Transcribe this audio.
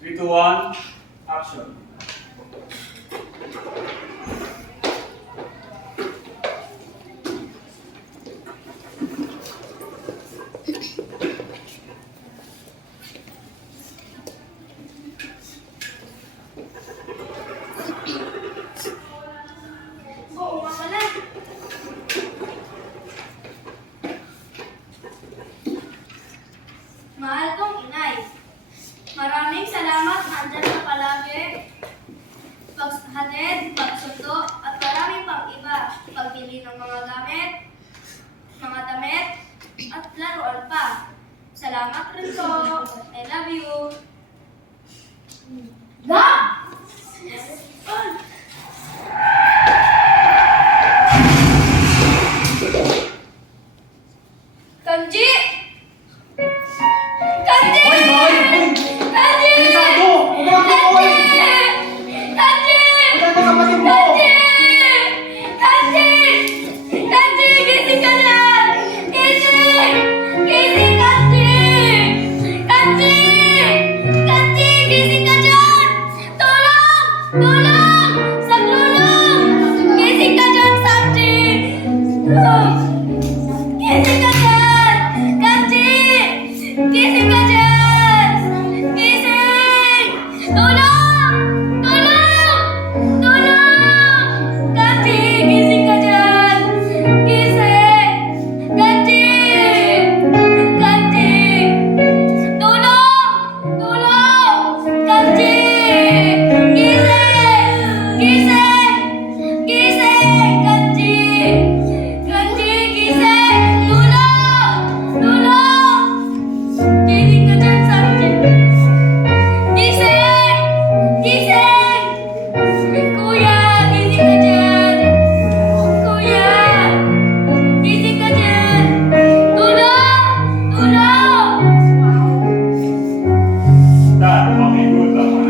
3, 2, 1, action. Oo nga pala. Mahal kong inay, maraming salamat nandyan ka palagi. Paghatid, pagsundo, at maraming pang iba. Pagbili ng mga gamit, mga damit, at laruan pa. Salamat rin po. I love you. Kanji! Kanji! Hoy, hoy, hoy! Kanji! Delikado! Huwag mo!